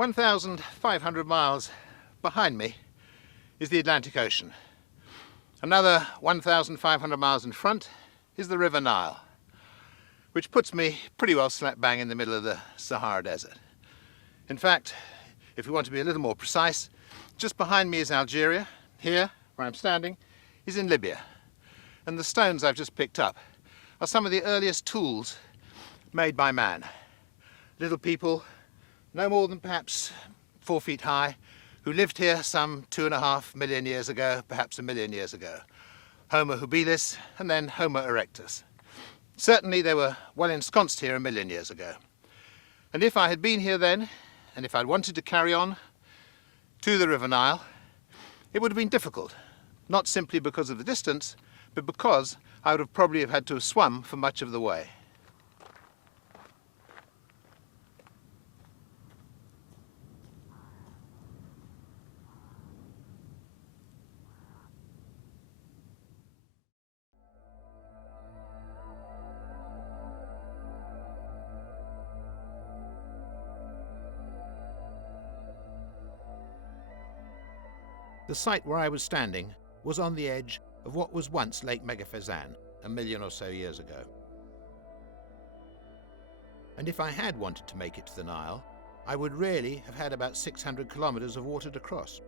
1,500 miles behind me is the Atlantic Ocean. Another 1,500 miles in front is the River Nile, which puts me pretty well slap bang in the middle of the Sahara Desert. In fact, if we want to be a little more precise, just behind me is Algeria. Here, where I'm standing, is in Libya. And the stones I've just picked up are some of the earliest tools made by man. Little people, no more than perhaps 4 feet high, who lived here some 2.5 million years ago, perhaps 1 million years ago. Homo habilis and then Homo erectus. Certainly they were well ensconced here 1 million years ago. And if I had been here then, and if I'd wanted to carry on to the River Nile, it would have been difficult, not simply because of the distance, but because I would have probably had to have swum for much of the way. The site where I was standing was on the edge of what was once Lake Megaphazan, 1 million or so years ago. And if I had wanted to make it to the Nile, I would really have had about 600 kilometers of water to cross.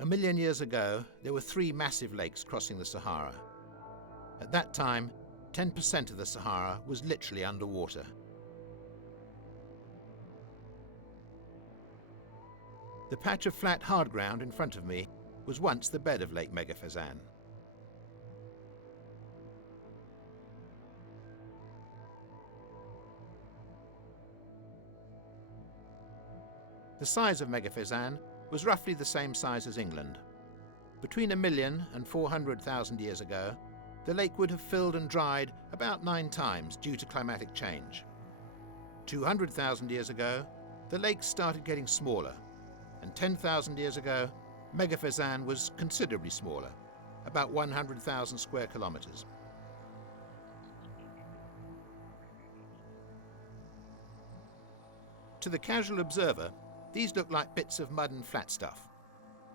A million years ago, there were 3 massive lakes crossing the Sahara. At that time, 10% of the Sahara was literally underwater. The patch of flat hard ground in front of me was once the bed of Lake Megaphazan. The size of Megaphazan was roughly the same size as England. Between 1 million and 400,000 years ago, the lake would have filled and dried about 9 times due to climatic change. 200,000 years ago, the lake started getting smaller, and 10,000 years ago, Megaphazan was considerably smaller, about 100,000 square kilometers. To the casual observer, these look like bits of mud and flat stuff.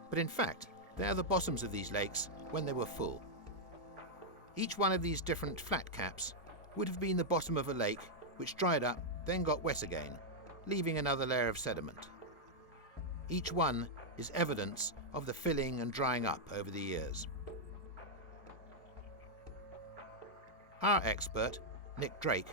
But in fact, they are the bottoms of these lakes when they were full. Each one of these different flat caps would have been the bottom of a lake which dried up, then got wet again, leaving another layer of sediment. Each one is evidence of the filling and drying up over the years. Our expert, Nick Drake,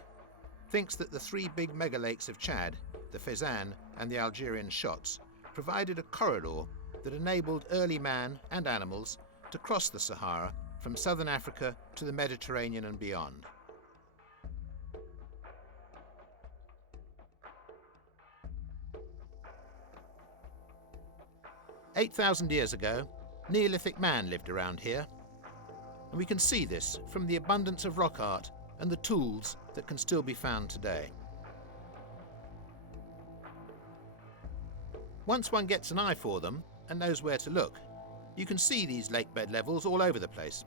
thinks that the 3 big megalakes of Chad, the Fezzan and the Algerian Shots, provided a corridor that enabled early man and animals to cross the Sahara from southern Africa to the Mediterranean and beyond. "8,000 years ago, Neolithic man lived around here, and we can see this from the abundance of rock art and the tools that can still be found today. Once one gets an eye for them and knows where to look, you can see these lake bed levels all over the place.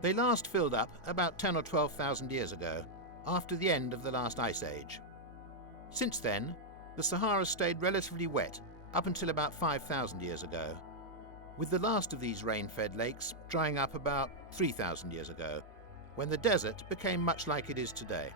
They last filled up about 10 or 12,000 years ago, after the end of the last ice age. Since then, the Sahara stayed relatively wet up until about 5,000 years ago, with the last of these rain-fed lakes drying up about 3,000 years ago, when the desert became much like it is today.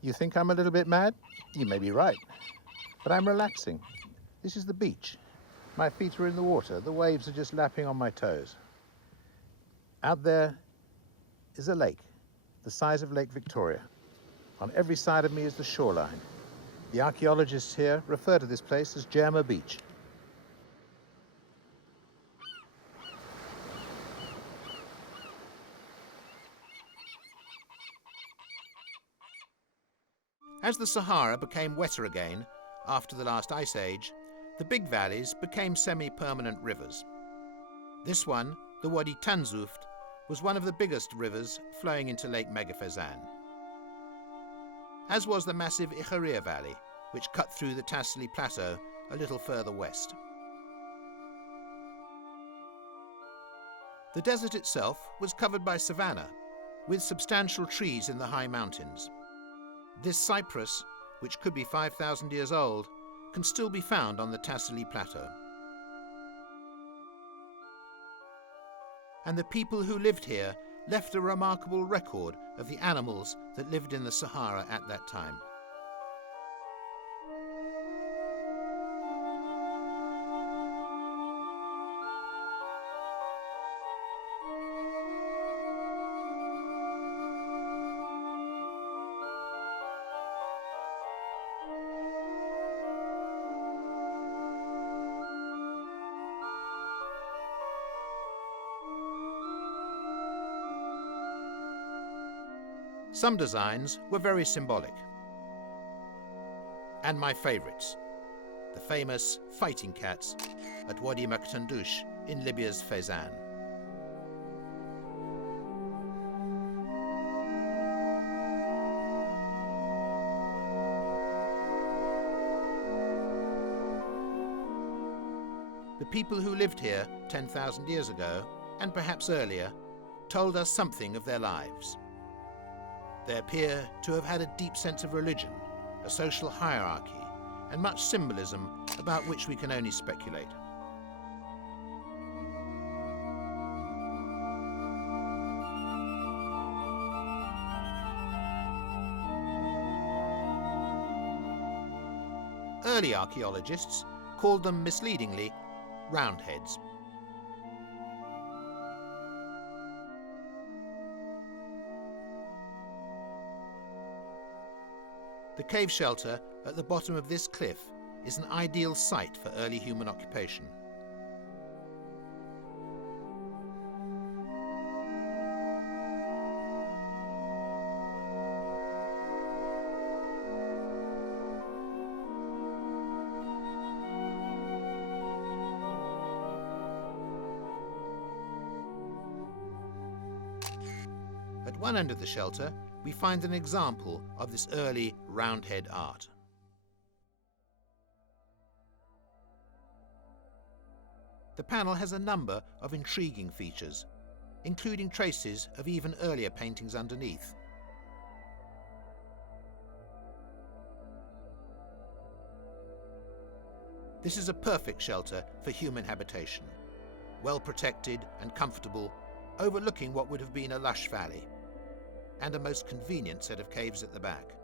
You think I'm a little bit mad? You may be right, but I'm relaxing. This is the beach. My feet are in the water. The waves are just lapping on my toes. Out there is a lake, the size of Lake Victoria. On every side of me is the shoreline. The archaeologists here refer to this place as Jerma Beach. As the Sahara became wetter again after the last ice age, the big valleys became semi-permanent rivers. This one, the Wadi Tanzuft, was one of the biggest rivers flowing into Lake Megafezan, as was the massive Ikharia Valley, which cut through the Tassili Plateau a little further west. The desert itself was covered by savanna, with substantial trees in the high mountains. This cypress, which could be 5,000 years old, can still be found on the Tassili Plateau. And the people who lived here left a remarkable record of the animals that lived in the Sahara at that time. Some designs were very symbolic. And my favourites, the famous fighting cats at Wadi Maktandush in Libya's Fezzan. The people who lived here 10,000 years ago, and perhaps earlier, told us something of their lives. They appear to have had a deep sense of religion, a social hierarchy, and much symbolism about which we can only speculate. Early archaeologists called them misleadingly roundheads. The cave shelter at the bottom of this cliff is an ideal site for early human occupation. At one end of the shelter, we find an example of this early roundhead art. The panel has a number of intriguing features, including traces of even earlier paintings underneath. This is a perfect shelter for human habitation, well protected and comfortable, overlooking what would have been a lush valley, and a most convenient set of caves at the back.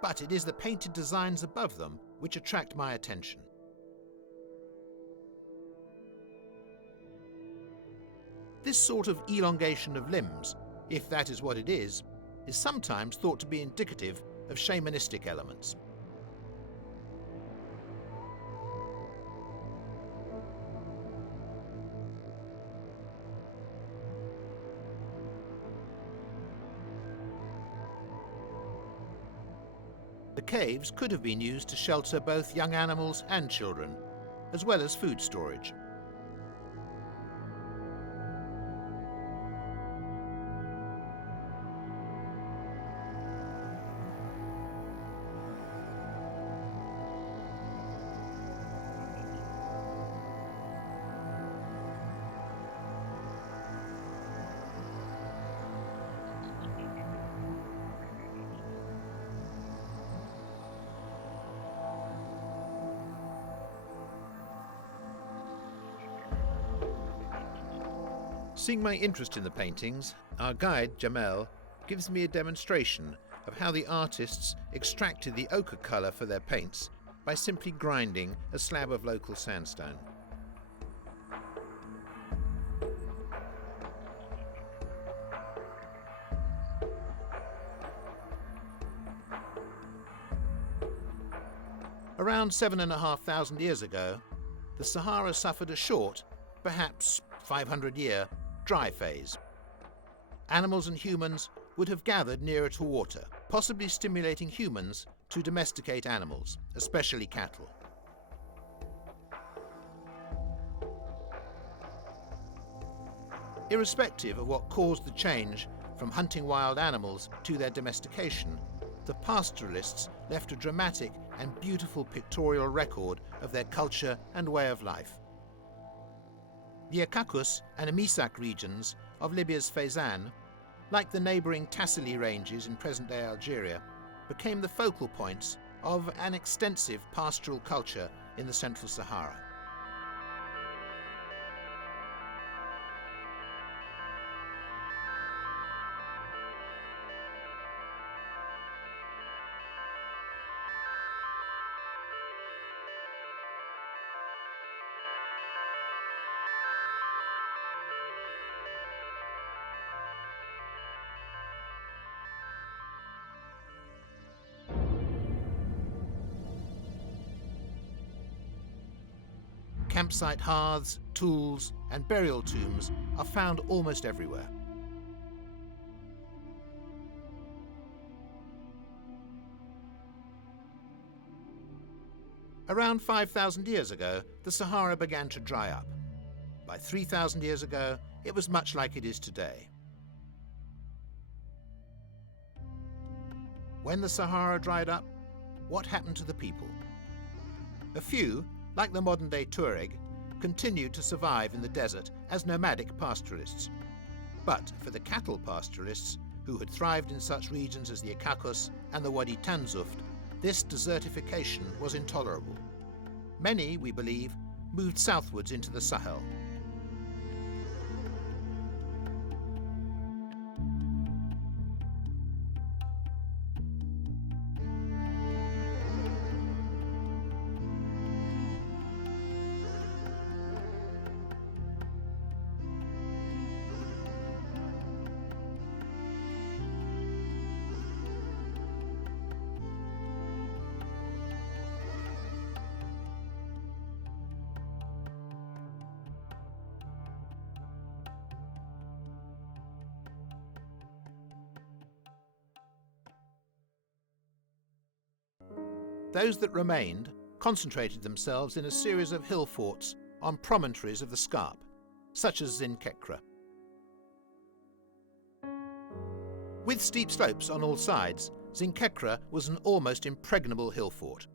But it is the painted designs above them which attract my attention. This sort of elongation of limbs, if that is what it is sometimes thought to be indicative of shamanistic elements. The caves could have been used to shelter both young animals and children, as well as food storage. Seeing my interest in the paintings, our guide, Jamel, gives me a demonstration of how the artists extracted the ochre colour for their paints by simply grinding a slab of local sandstone. Around 7,500 years ago, the Sahara suffered a short, perhaps 500-year, dry phase. Animals and humans would have gathered nearer to water, possibly stimulating humans to domesticate animals, especially cattle. Irrespective of what caused the change from hunting wild animals to their domestication, the pastoralists left a dramatic and beautiful pictorial record of their culture and way of life. The Ikakus and Emisak regions of Libya's Fezzan, like the neighbouring Tassili ranges in present-day Algeria, became the focal points of an extensive pastoral culture in the Central Sahara. Campsite hearths, tools, and burial tombs are found almost everywhere. Around 5,000 years ago, the Sahara began to dry up. By 3,000 years ago, it was much like it is today. When the Sahara dried up, what happened to the people? A few, like the modern-day Tuareg, continued to survive in the desert as nomadic pastoralists. But for the cattle pastoralists, who had thrived in such regions as the Ikakus and the Wadi Tanzuft, this desertification was intolerable. Many, we believe, moved southwards into the Sahel. Those that remained concentrated themselves in a series of hill forts on promontories of the Scarp, such as Zinkekra. With steep slopes on all sides, Zinkekra was an almost impregnable hill fort.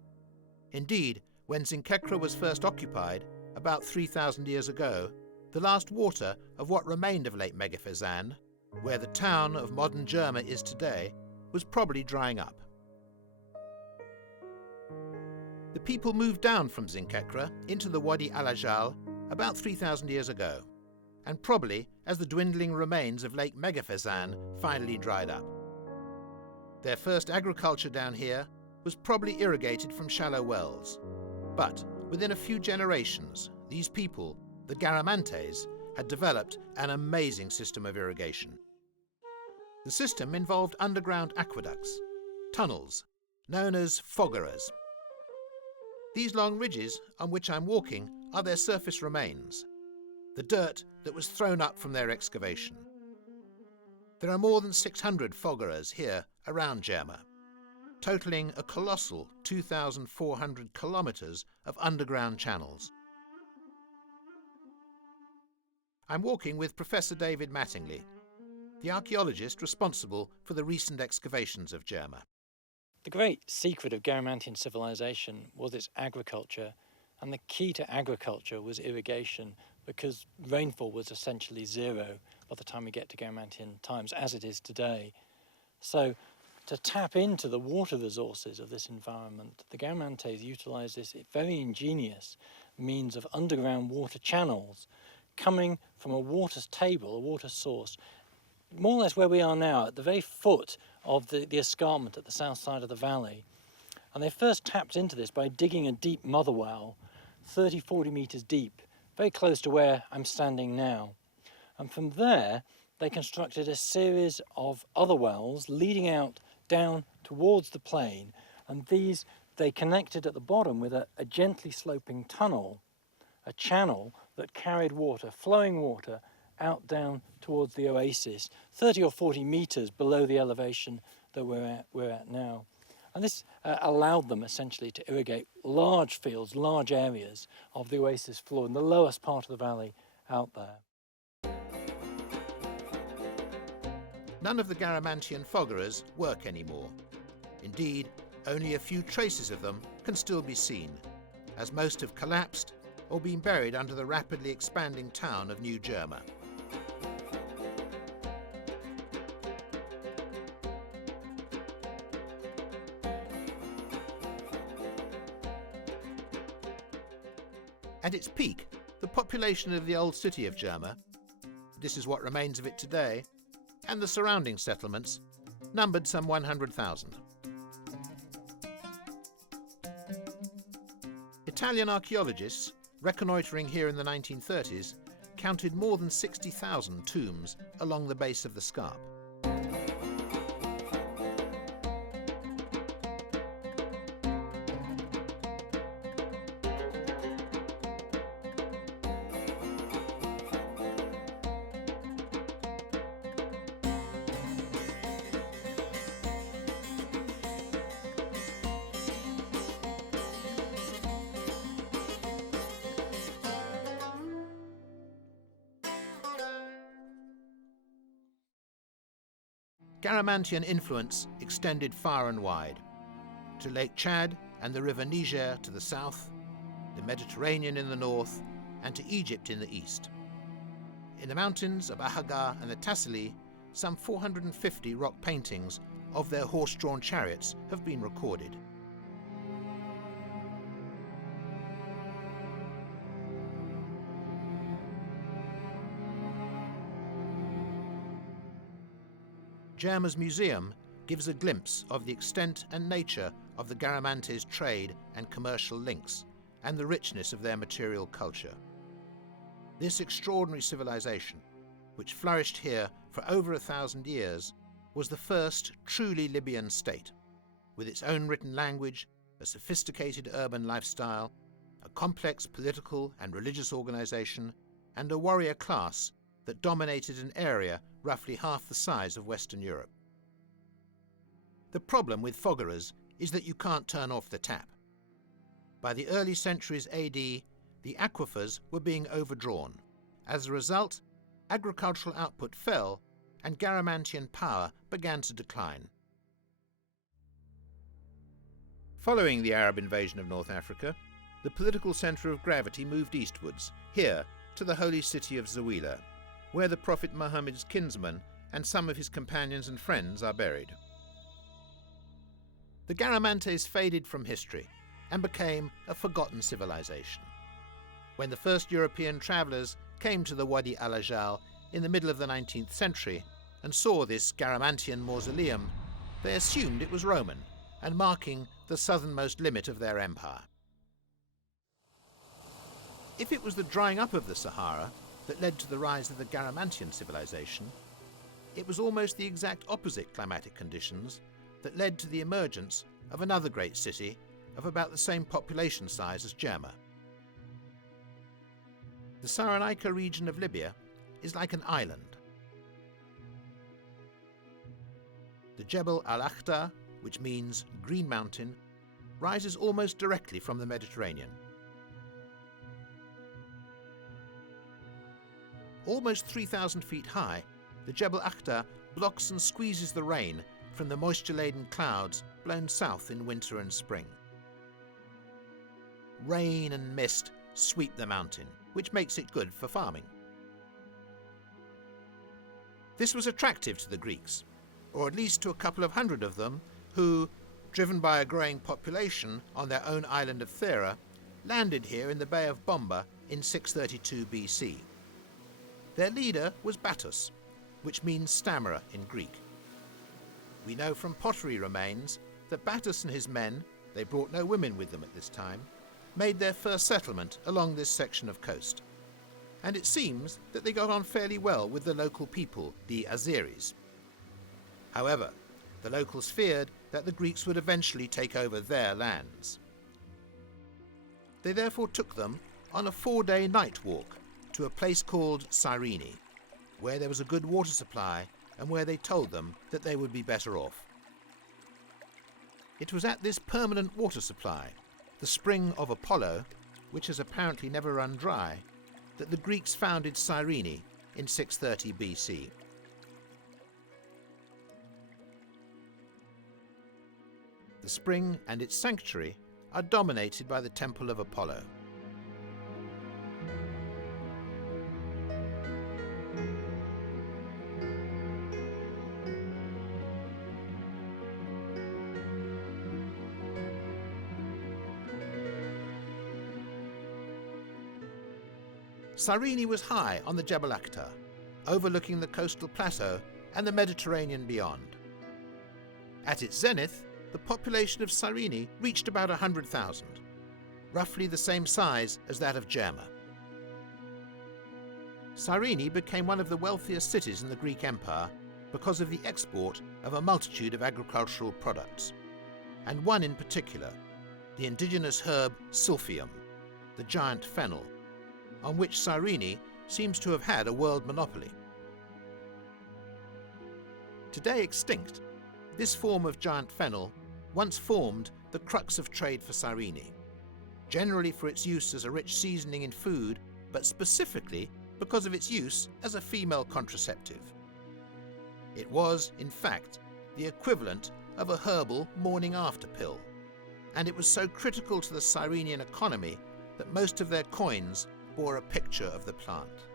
Indeed, when Zinkekra was first occupied, about 3,000 years ago, the last water of what remained of Lake Megafezan, where the town of modern Jerma is today, was probably drying up. The people moved down from Zinkekra into the Wadi al-Ajal about 3,000 years ago, and probably as the dwindling remains of Lake Megafezan finally dried up. Their first agriculture down here was probably irrigated from shallow wells, but within a few generations, these people, the Garamantes, had developed an amazing system of irrigation. The system involved underground aqueducts, tunnels, known as fogaras. These long ridges on which I'm walking are their surface remains, the dirt that was thrown up from their excavation. There are more than 600 fogaras here around Jerma, totaling a colossal 2,400 kilometres of underground channels. I'm walking with Professor David Mattingley, the archaeologist responsible for the recent excavations of Jerma. The great secret of Garamantian civilization was its agriculture, and the key to agriculture was irrigation, because rainfall was essentially zero by the time we get to Garamantian times, as it is today. So to tap into the water resources of this environment, the Garamantes utilised this very ingenious means of underground water channels coming from a water table, a water source, more or less where we are now, at the very foot of the escarpment at the south side of the valley. And they first tapped into this by digging a deep mother well, 30, 40 metres deep, very close to where I'm standing now. And from there, they constructed a series of other wells leading out down towards the plain, and these they connected at the bottom with a gently sloping tunnel, a channel that carried water, flowing water, out down towards the oasis, 30 or 40 meters below the elevation that we're at now. And this allowed them essentially to irrigate large fields, large areas of the oasis floor in the lowest part of the valley out there. None of the Garamantian foggerers work anymore. Indeed, only a few traces of them can still be seen, as most have collapsed or been buried under the rapidly expanding town of New Germa. At its peak, the population of the old city of Germa, this is what remains of it today, and the surrounding settlements, numbered some 100,000. Italian archaeologists, reconnoitring here in the 1930s, counted more than 60,000 tombs along the base of the scarp. Garamantian influence extended far and wide, to Lake Chad and the river Niger to the south, the Mediterranean in the north, and to Egypt in the east. In the mountains of Ahagar and the Tassili, some 450 rock paintings of their horse-drawn chariots have been recorded. Germa's museum gives a glimpse of the extent and nature of the Garamantes' trade and commercial links, and the richness of their material culture. This extraordinary civilization, which flourished here for over 1,000 years, was the first truly Libyan state, with its own written language, a sophisticated urban lifestyle, a complex political and religious organization, and a warrior class that dominated an area roughly half the size of Western Europe. The problem with foggerers is that you can't turn off the tap. By the early centuries AD, the aquifers were being overdrawn. As a result, agricultural output fell and Garamantian power began to decline. Following the Arab invasion of North Africa, the political centre of gravity moved eastwards, here to the holy city of Zawiya, where the Prophet Muhammad's kinsmen and some of his companions and friends are buried. The Garamantes faded from history and became a forgotten civilization. When the first European travellers came to the Wadi al-Ajal in the middle of the 19th century and saw this Garamantian mausoleum, they assumed it was Roman and marking the southernmost limit of their empire. If it was the drying up of the Sahara that led to the rise of the Garamantian civilization, it was almost the exact opposite climatic conditions that led to the emergence of another great city of about the same population size as Germa. The Cyrenaica region of Libya is like an island. The Jebel al-Akhtar, which means Green Mountain, rises almost directly from the Mediterranean. Almost 3,000 feet high, the Jebel Akhtar blocks and squeezes the rain from the moisture-laden clouds blown south in winter and spring. Rain and mist sweep the mountain, which makes it good for farming. This was attractive to the Greeks, or at least to a couple of hundred of them who, driven by a growing population on their own island of Thera, landed here in the Bay of Bomba in 632 BC. Their leader was Battus, which means stammerer in Greek. We know from pottery remains that Battus and his men, they brought no women with them at this time, made their first settlement along this section of coast. And it seems that they got on fairly well with the local people, the Azeris. However, the locals feared that the Greeks would eventually take over their lands. They therefore took them on a 4-day night walk to a place called Cyrene, where there was a good water supply and where they told them that they would be better off. It was at this permanent water supply, the spring of Apollo, which has apparently never run dry, that the Greeks founded Cyrene in 630 BC. The spring and its sanctuary are dominated by the Temple of Apollo. Cyrene was high on the Jebel Akhtar, overlooking the coastal plateau and the Mediterranean beyond. At its zenith, the population of Cyrene reached about 100,000, roughly the same size as that of Jerma. Cyrene became one of the wealthiest cities in the Greek Empire because of the export of a multitude of agricultural products, and one in particular, the indigenous herb silphium, the giant fennel, on which Cyrene seems to have had a world monopoly. Today extinct, this form of giant fennel once formed the crux of trade for Cyrene, generally for its use as a rich seasoning in food, but specifically because of its use as a female contraceptive. It was, in fact, the equivalent of a herbal morning-after pill, and it was so critical to the Cyrenian economy that most of their coins bore a picture of the plant.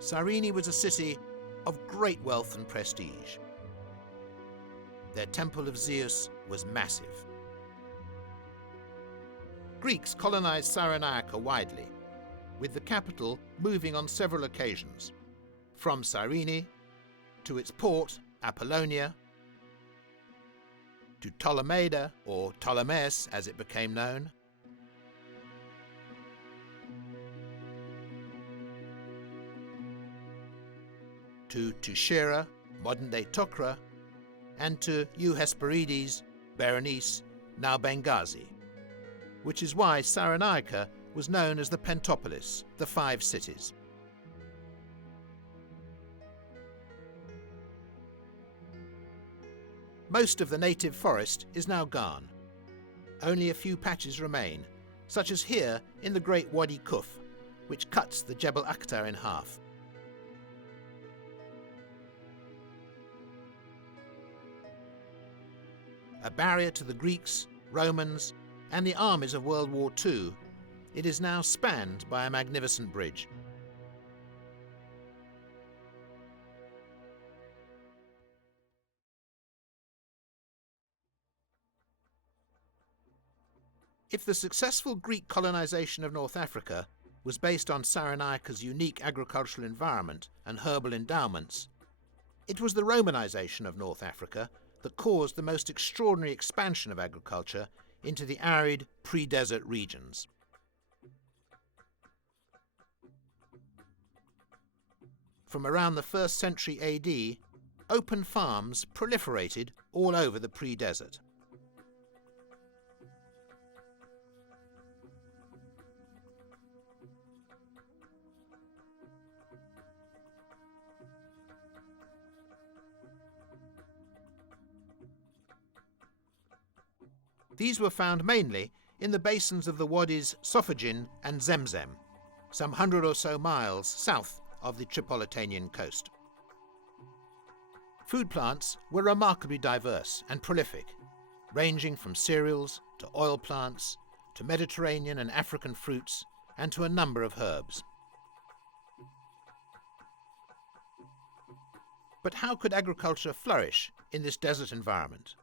Cyrene was a city of great wealth and prestige. Their temple of Zeus was massive. Greeks colonized Cyrenaica widely, with the capital moving on several occasions, from Cyrene to its port, Apollonia, to Ptolemeda, or Ptolemais as it became known, to Tushira, modern-day Tokra, and to Euhesperides, Berenice, now Benghazi, which is why Cyrenaica was known as the Pentopolis, the Five Cities. Most of the native forest is now gone. Only a few patches remain, such as here in the Great Wadi Kuf, which cuts the Jebel Akhtar in half. A barrier to the Greeks, Romans, and the armies of World War II, it is now spanned by a magnificent bridge. If the successful Greek colonization of North Africa was based on Cyrenaica's unique agricultural environment and herbal endowments, it was the Romanization of North Africa that caused the most extraordinary expansion of agriculture into the arid, pre-desert regions. From around the 1st century AD, open farms proliferated all over the pre-desert. These were found mainly in the basins of the Wadis Sophagin and Zemzem, some 100 or so miles south of the Tripolitanian coast. Food plants were remarkably diverse and prolific, ranging from cereals to oil plants to Mediterranean and African fruits and to a number of herbs. But how could agriculture flourish in this desert environment,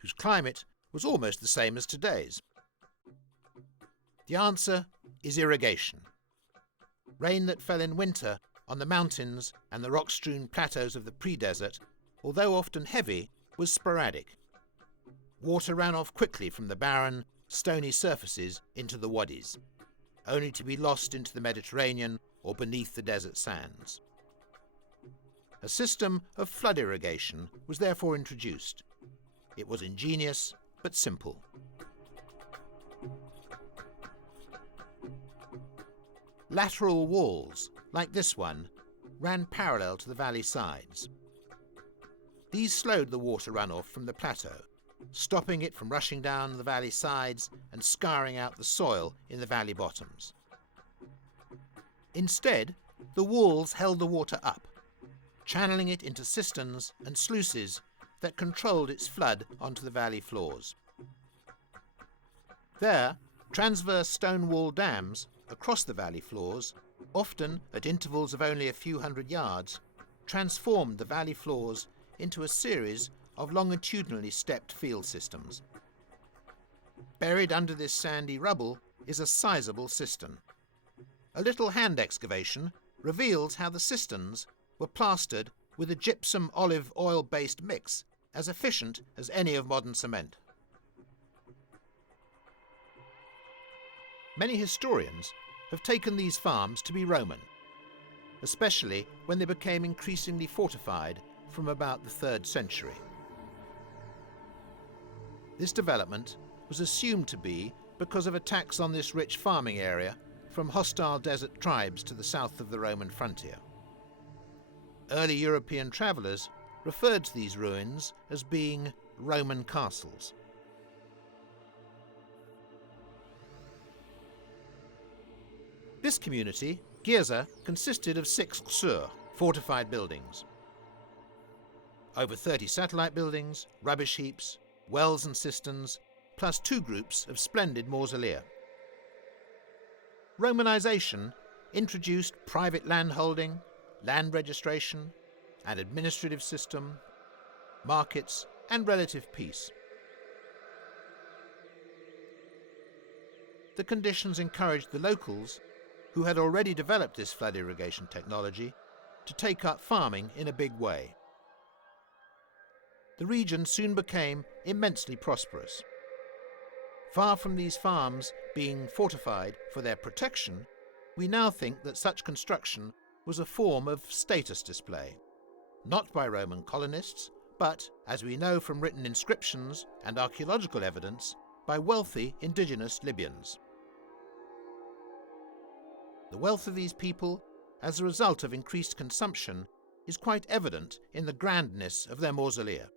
whose climate was almost the same as today's? The answer is irrigation. Rain that fell in winter on the mountains and the rock-strewn plateaus of the pre-desert, although often heavy, was sporadic. Water ran off quickly from the barren, stony surfaces into the wadis, only to be lost into the Mediterranean or beneath the desert sands. A system of flood irrigation was therefore introduced, It was ingenious, but simple. Lateral walls, like this one, ran parallel to the valley sides. These slowed the water runoff from the plateau, stopping it from rushing down the valley sides and scouring out the soil in the valley bottoms. Instead, the walls held the water up, channeling it into cisterns and sluices that controlled its flood onto the valley floors. There, transverse stone wall dams across the valley floors, often at intervals of only a few hundred yards, transformed the valley floors into a series of longitudinally stepped field systems. Buried under this sandy rubble is a sizable cistern. A little hand excavation reveals how the cisterns were plastered with a gypsum olive oil-based mix as efficient as any of modern cement. Many historians have taken these farms to be Roman, especially when they became increasingly fortified from about the 3rd century. This development was assumed to be because of attacks on this rich farming area from hostile desert tribes to the south of the Roman frontier. Early European travellers referred to these ruins as being Roman castles. This community, Gierza, consisted of 6 ksur, fortified buildings. Over 30 satellite buildings, rubbish heaps, wells and cisterns, plus 2 groups of splendid mausolea. Romanization introduced private landholding, land registration, an administrative system, markets, and relative peace. The conditions encouraged the locals, who had already developed this flood irrigation technology, to take up farming in a big way. The region soon became immensely prosperous. Far from these farms being fortified for their protection, we now think that such construction was a form of status display, not by Roman colonists, but, as we know from written inscriptions and archaeological evidence, by wealthy indigenous Libyans. The wealth of these people, as a result of increased consumption, is quite evident in the grandness of their mausolea.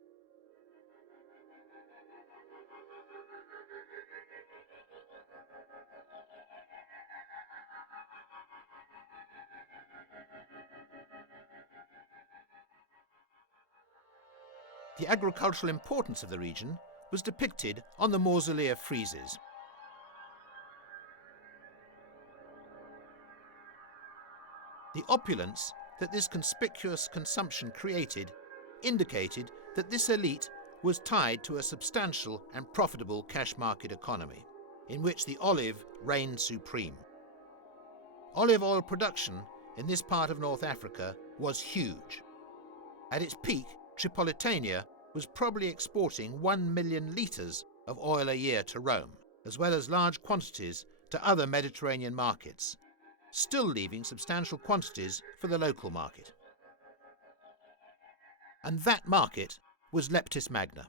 The agricultural importance of the region was depicted on the mausolea friezes. The opulence that this conspicuous consumption created indicated that this elite was tied to a substantial and profitable cash market economy, in which the olive reigned supreme. Olive oil production in this part of North Africa was huge. At its peak, Tripolitania was probably exporting 1 million litres of oil a year to Rome, as well as large quantities to other Mediterranean markets, still leaving substantial quantities for the local market. And that market was Leptis Magna.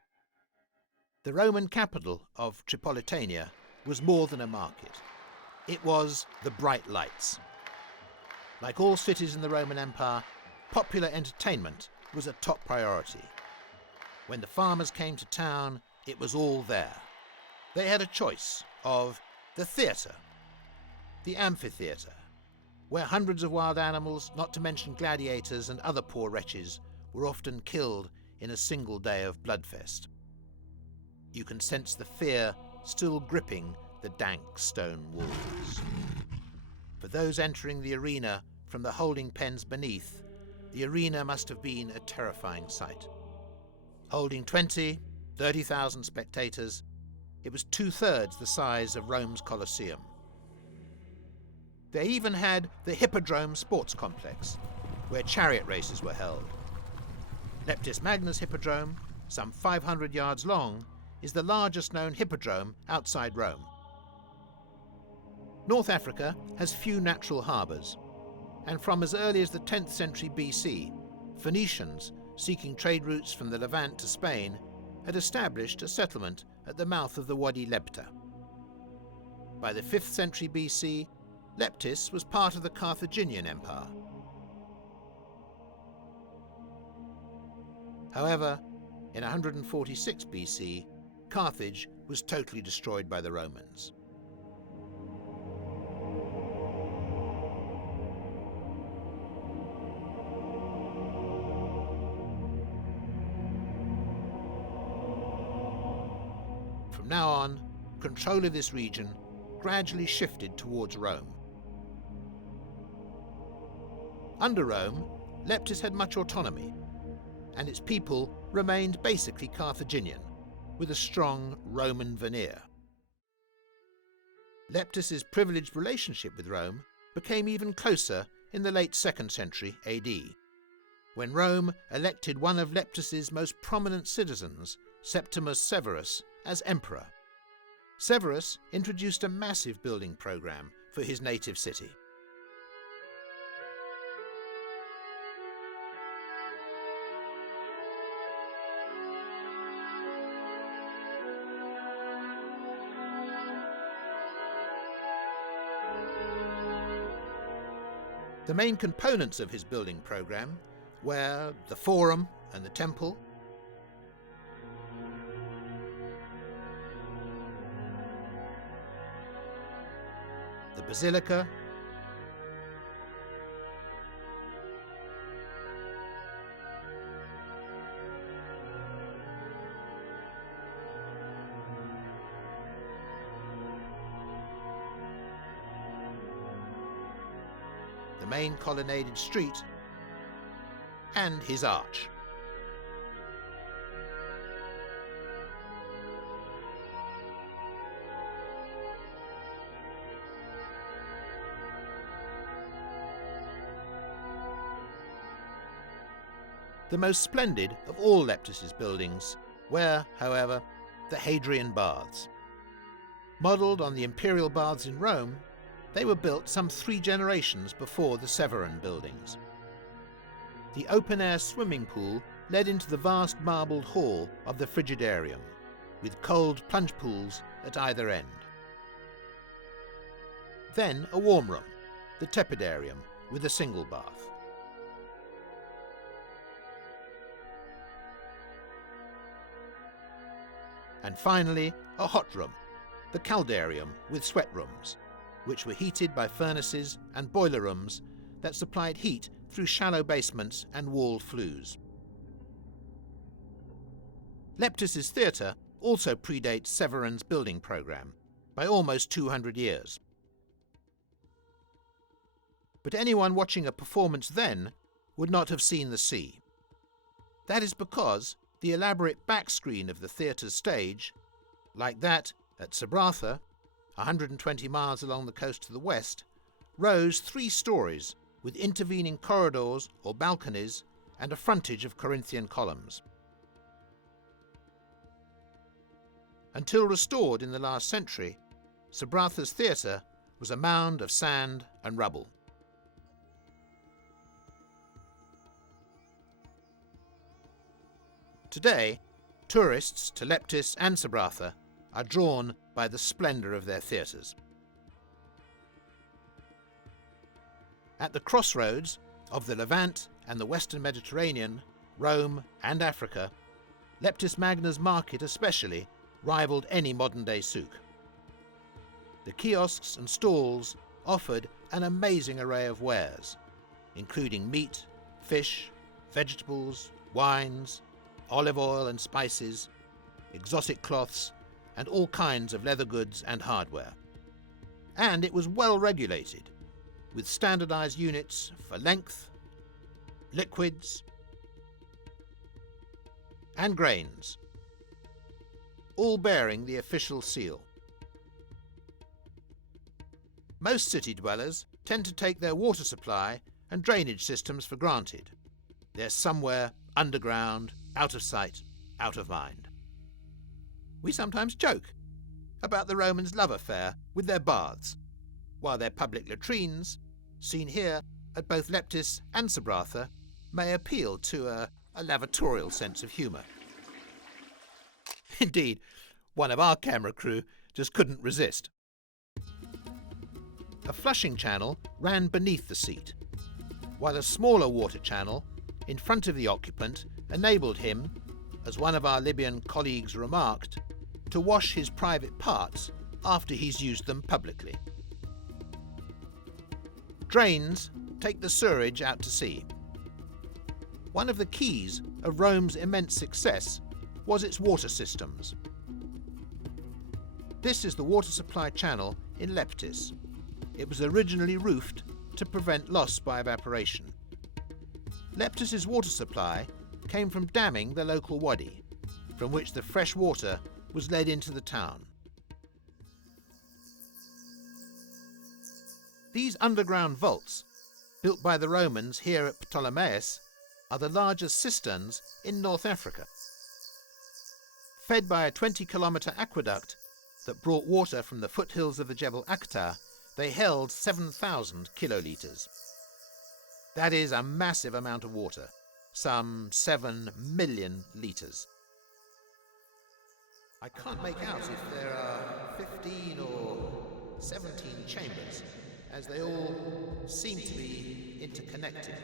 The Roman capital of Tripolitania was more than a market. It was the bright lights. Like all cities in the Roman Empire, popular entertainment was a top priority. When the farmers came to town, it was all there. They had a choice of the theatre, the amphitheatre, where hundreds of wild animals, not to mention gladiators and other poor wretches, were often killed in a single day of bloodfest. You can sense the fear still gripping the dank stone walls. For those entering the arena from the holding pens beneath, the arena must have been a terrifying sight. Holding 20,000, 30,000 spectators, it was 2/3 the size of Rome's Colosseum. They even had the Hippodrome sports complex, where chariot races were held. Leptis Magna's Hippodrome, some 500 yards long, is the largest known hippodrome outside Rome. North Africa has few natural harbours, and from as early as the 10th century BC, Phoenicians, seeking trade routes from the Levant to Spain, had established a settlement at the mouth of the Wadi Lebta. By the 5th century BC, Leptis was part of the Carthaginian Empire. However, in 146 BC, Carthage was totally destroyed by the Romans. From now on, control of this region gradually shifted towards Rome. Under Rome, Leptis had much autonomy, and its people remained basically Carthaginian, with a strong Roman veneer. Leptis's privileged relationship with Rome became even closer in the late 2nd century AD, when Rome elected one of Leptis's most prominent citizens, Septimus Severus, as emperor. Severus introduced a massive building program for his native city. The main components of his building program were the Forum and the Temple, the Basilica, the main colonnaded street, and his arch. The most splendid of all Leptis's buildings were, however, the Hadrian Baths. Modelled on the imperial baths in Rome, they were built some 3 generations before the Severan buildings. The open-air swimming pool led into the vast marbled hall of the Frigidarium, with cold plunge pools at either end. Then a warm room, the Tepidarium, with a single bath. And finally, a hot room, the Caldarium, with sweat rooms, which were heated by furnaces and boiler rooms that supplied heat through shallow basements and wall flues. Leptis's theatre also predates Severan's building program by almost 200 years. But anyone watching a performance then would not have seen the sea. That is because the elaborate back screen of the theatre's stage, like that at Sabratha, 120 miles along the coast to the west, rose 3 stories with intervening corridors or balconies and a frontage of Corinthian columns. Until restored in the last century, Sabratha's theatre was a mound of sand and rubble. Today, tourists to Leptis and Sabratha are drawn by the splendour of their theatres. At the crossroads of the Levant and the Western Mediterranean, Rome and Africa, Leptis Magna's market especially rivalled any modern-day souk. The kiosks and stalls offered an amazing array of wares, including meat, fish, vegetables, wines, olive oil and spices, exotic cloths, and all kinds of leather goods and hardware. And it was well regulated, with standardized units for length, liquids, and grains, all bearing the official seal. Most city dwellers tend to take their water supply and drainage systems for granted. They're somewhere underground, out of sight, out of mind. We sometimes joke about the Romans' love affair with their baths, while their public latrines, seen here at both Leptis and Sabratha, may appeal to a lavatorial sense of humour. Indeed, one of our camera crew just couldn't resist. A flushing channel ran beneath the seat, while a smaller water channel in front of the occupant enabled him, as one of our Libyan colleagues remarked, to wash his private parts after he's used them publicly. Drains take the sewerage out to sea. One of the keys of Rome's immense success was its water systems. This is the water supply channel in Leptis. It was originally roofed to prevent loss by evaporation. Leptis's water supply came from damming the local wadi, from which the fresh water was led into the town. These underground vaults, built by the Romans here at Ptolemais, are the largest cisterns in North Africa. Fed by a 20-kilometre aqueduct that brought water from the foothills of the Jebel Akhtar, they held 7,000 kilolitres. That is a massive amount of water, some 7 million litres. I can't make out if there are 15 or 17 chambers, as they all seem to be interconnected.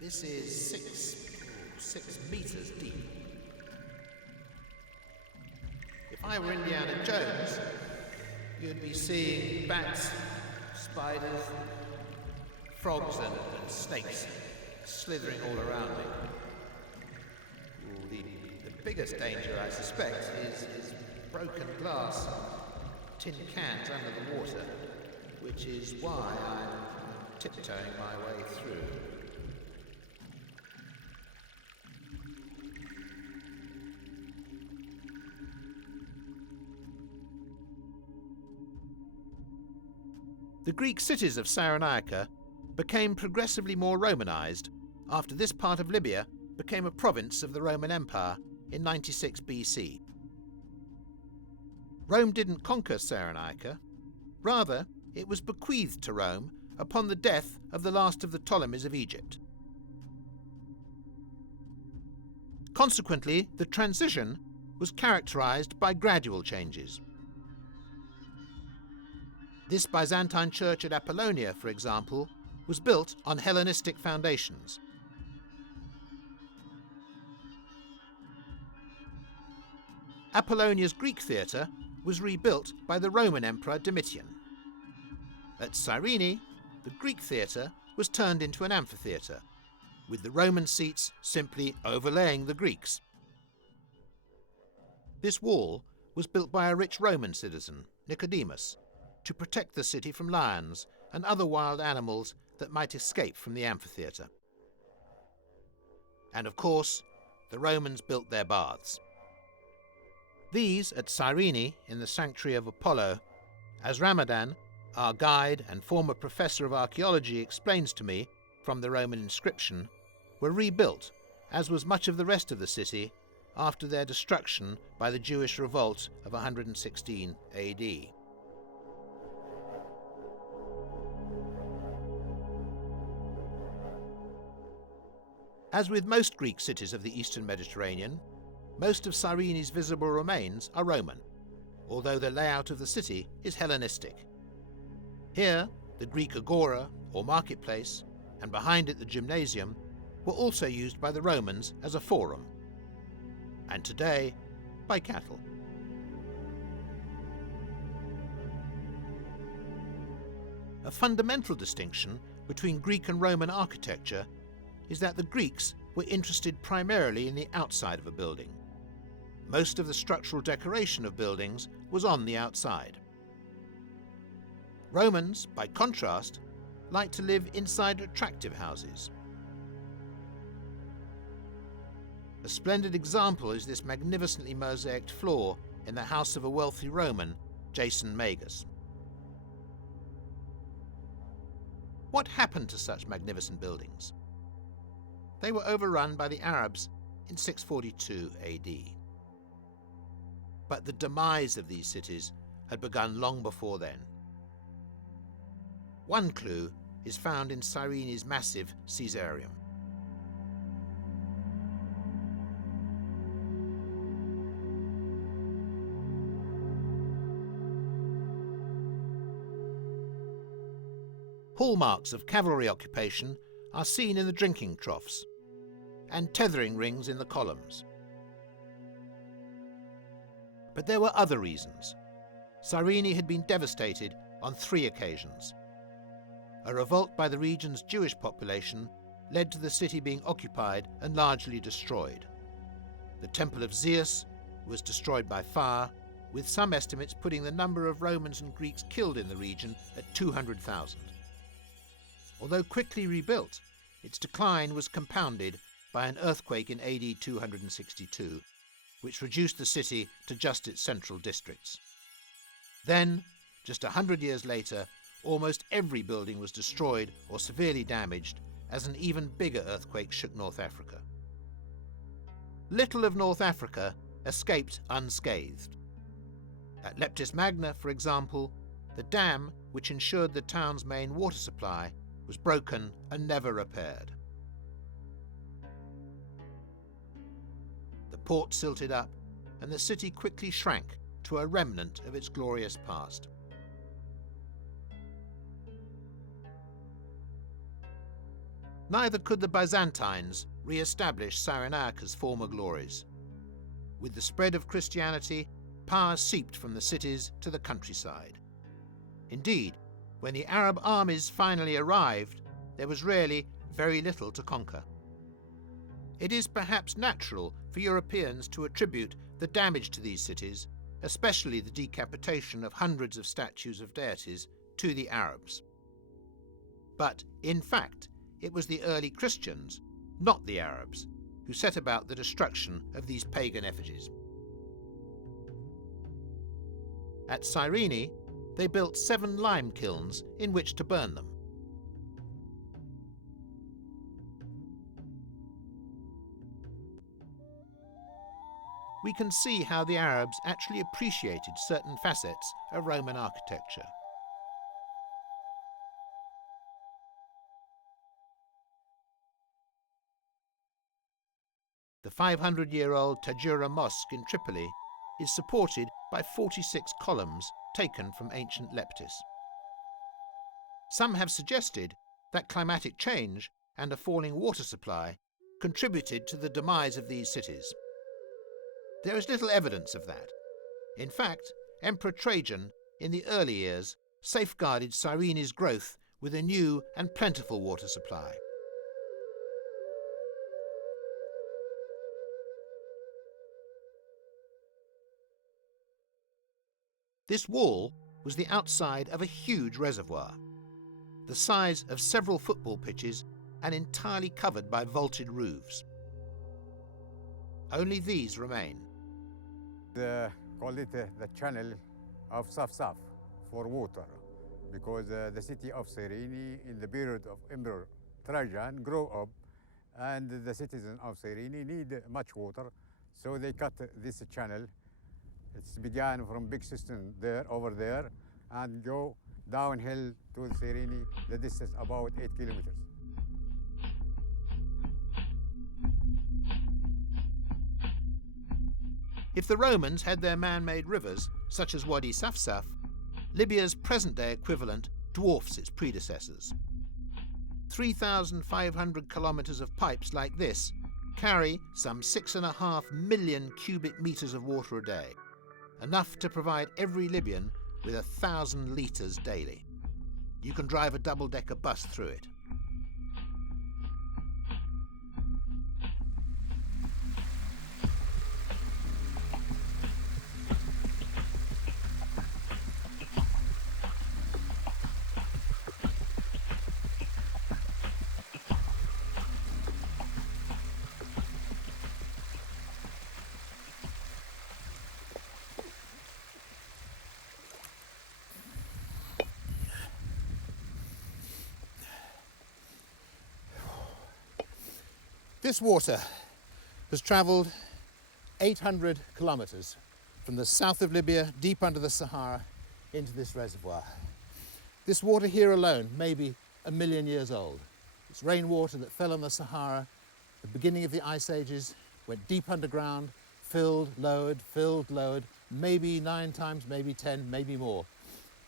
This is 6 meters deep. If I were Indiana Jones, you'd be seeing bats, spiders, frogs and snakes slithering all around me. The biggest danger, I suspect, is broken glass, tin cans under the water, which is why I'm tiptoeing my way through. The Greek cities of Cyrenaica became progressively more Romanized after this part of Libya became a province of the Roman Empire in 96 BC. Rome didn't conquer Cyrenaica. Rather, it was bequeathed to Rome upon the death of the last of the Ptolemies of Egypt. Consequently, the transition was characterized by gradual changes. This Byzantine church at Apollonia, for example, was built on Hellenistic foundations. Apollonia's Greek theatre was rebuilt by the Roman Emperor Domitian. At Cyrene, the Greek theatre was turned into an amphitheatre, with the Roman seats simply overlaying the Greeks. This wall was built by a rich Roman citizen, Nicodemus, to protect the city from lions and other wild animals that might escape from the amphitheatre. And of course, the Romans built their baths. These at Cyrene, in the sanctuary of Apollo, as Ramadan, our guide and former professor of archaeology, explains to me from the Roman inscription, were rebuilt, as was much of the rest of the city, after their destruction by the Jewish revolt of 116 AD. As with most Greek cities of the eastern Mediterranean, most of Cyrene's visible remains are Roman, although the layout of the city is Hellenistic. Here, the Greek agora, or marketplace, and behind it the gymnasium, were also used by the Romans as a forum, and today by cattle. A fundamental distinction between Greek and Roman architecture is that the Greeks were interested primarily in the outside of a building. Most of the structural decoration of buildings was on the outside. Romans, by contrast, liked to live inside attractive houses. A splendid example is this magnificently mosaicked floor in the house of a wealthy Roman, Jason Magus. What happened to such magnificent buildings? They were overrun by the Arabs in 642 AD. But the demise of these cities had begun long before then. One clue is found in Cyrene's massive Caesareum. hallmarks of cavalry occupation are seen in the drinking troughs and tethering rings in the columns. But there were other reasons. Cyrene had been devastated on 3 occasions. A revolt by the region's Jewish population led to the city being occupied and largely destroyed. The Temple of Zeus was destroyed by fire, with some estimates putting the number of Romans and Greeks killed in the region at 200,000. Although quickly rebuilt, its decline was compounded by an earthquake in AD 262, which reduced the city to just its central districts. Then, just 100 years later, almost every building was destroyed or severely damaged as an even bigger earthquake shook North Africa. Little of North Africa escaped unscathed. At Leptis Magna, for example, the dam which ensured the town's main water supply was broken and never repaired. The port silted up, and the city quickly shrank to a remnant of its glorious past. Neither could the Byzantines re-establish Cyrenaica's former glories. With the spread of Christianity, power seeped from the cities to the countryside. Indeed, when the Arab armies finally arrived, there was really very little to conquer. It is perhaps natural for Europeans to attribute the damage to these cities, especially the decapitation of hundreds of statues of deities, to the Arabs. But, in fact, it was the early Christians, not the Arabs, who set about the destruction of these pagan effigies. At Cyrene, they built 7 lime kilns in which to burn them. We can see how the Arabs actually appreciated certain facets of Roman architecture. The 500-year-old Tajura Mosque in Tripoli is supported by 46 columns taken from ancient Leptis. Some have suggested that climatic change and a falling water supply contributed to the demise of these cities. There is little evidence of that. In fact, Emperor Trajan, in the early years, safeguarded Cyrene's growth with a new and plentiful water supply. This wall was the outside of a huge reservoir, the size of several football pitches and entirely covered by vaulted roofs. Only these remain. They call it the channel of Saf for water, because the city of Cyrene in the period of Emperor Trajan grew up, and the citizens of Cyrene need much water, so they cut this channel. It's began from big system there, over there, and go downhill to Cyrene, the distance about 8 kilometers. If the Romans had their man-made rivers, such as Wadi Safsaf, Libya's present-day equivalent dwarfs its predecessors. 3,500 kilometers of pipes like this carry some 6.5 million cubic meters of water a day, enough to provide every Libyan with 1,000 litres daily. You can drive a double-decker bus through it. This water has travelled 800 kilometres from the south of Libya, deep under the Sahara, into this reservoir. This water here alone may be 1 million years old. It's rainwater that fell on the Sahara at the beginning of the ice ages, went deep underground, filled, lowered, maybe 9 times, maybe 10, maybe more.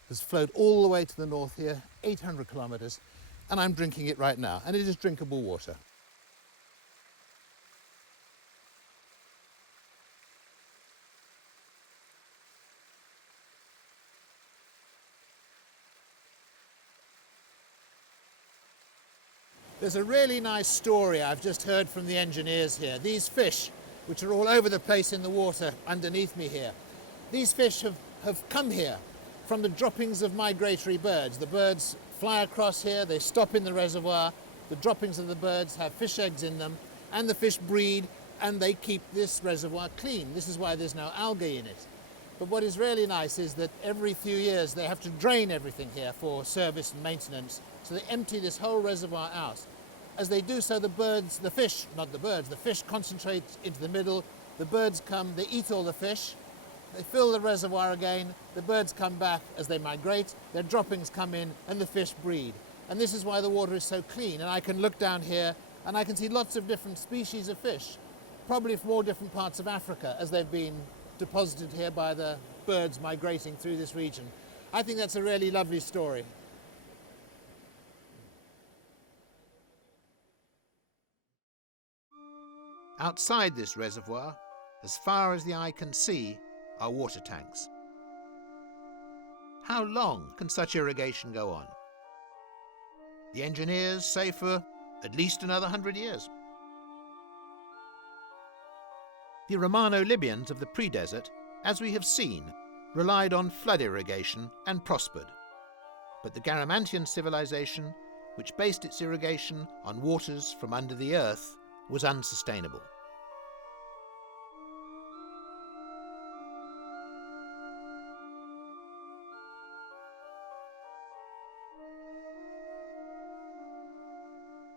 has flowed all the way to the north here, 800 kilometers, and I'm drinking it right now, and it is drinkable water. There's a really nice story I've just heard from the engineers here. These fish, which are all over the place in the water underneath me here, these fish have come here from the droppings of migratory birds. The birds fly across here, they stop in the reservoir, the droppings of the birds have fish eggs in them, and the fish breed, and they keep this reservoir clean. This is why there's no algae in it. But what is really nice is that every few years they have to drain everything here for service and maintenance. So they empty this whole reservoir out. As they do so, the birds, the fish, not the birds, the fish concentrate into the middle. The birds come, they eat all the fish. They fill the reservoir again. The birds come back as they migrate. Their droppings come in and the fish breed. And this is why the water is so clean. And I can look down here and I can see lots of different species of fish, probably from all different parts of Africa, as they've been deposited here by the birds migrating through this region. I think that's a really lovely story. Outside this reservoir, as far as the eye can see, are water tanks. How long can such irrigation go on? The engineers say for at least another 100 years. The Romano-Libyans of the pre-desert, as we have seen, relied on flood irrigation and prospered. But the Garamantian civilization, which based its irrigation on waters from under the earth, was unsustainable.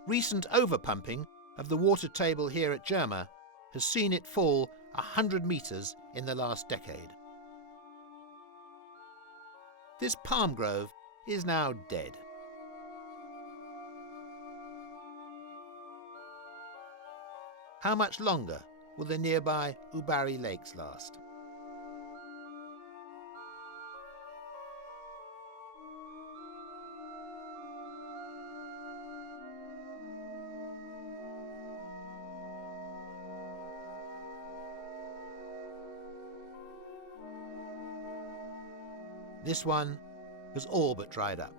Recent overpumping of the water table here at Jerma has seen it fall 100 metres in the last decade. This palm grove is now dead. How much longer will the nearby Ubari Lakes last? This one has all but dried up.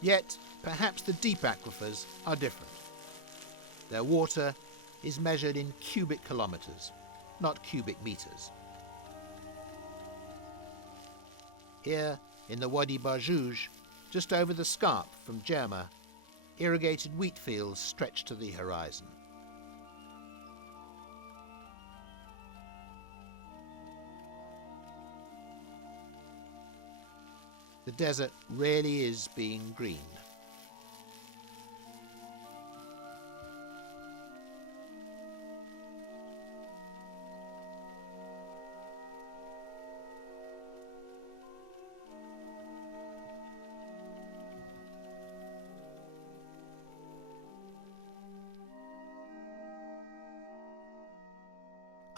Yet, perhaps the deep aquifers are different. Their water is measured in cubic kilometres, not cubic metres. Here, in the Wadi Barjouj, just over the scarp from Jerma, irrigated wheat fields stretch to the horizon. The desert really is being greened.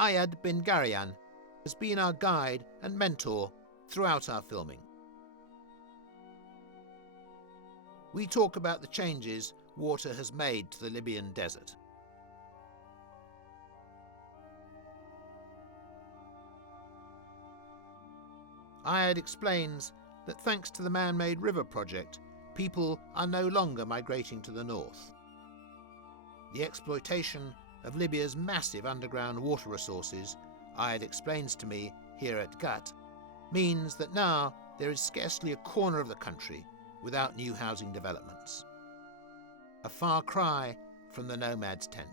Ayad bin Garian has been our guide and mentor throughout our filming. We talk about the changes water has made to the Libyan desert. Ayad explains that thanks to the man-made river project, people are no longer migrating to the north. The exploitation of Libya's massive underground water resources, Ayad explains to me here at Gut, means that now there is scarcely a corner of the country without new housing developments. A far cry from the nomad's tent.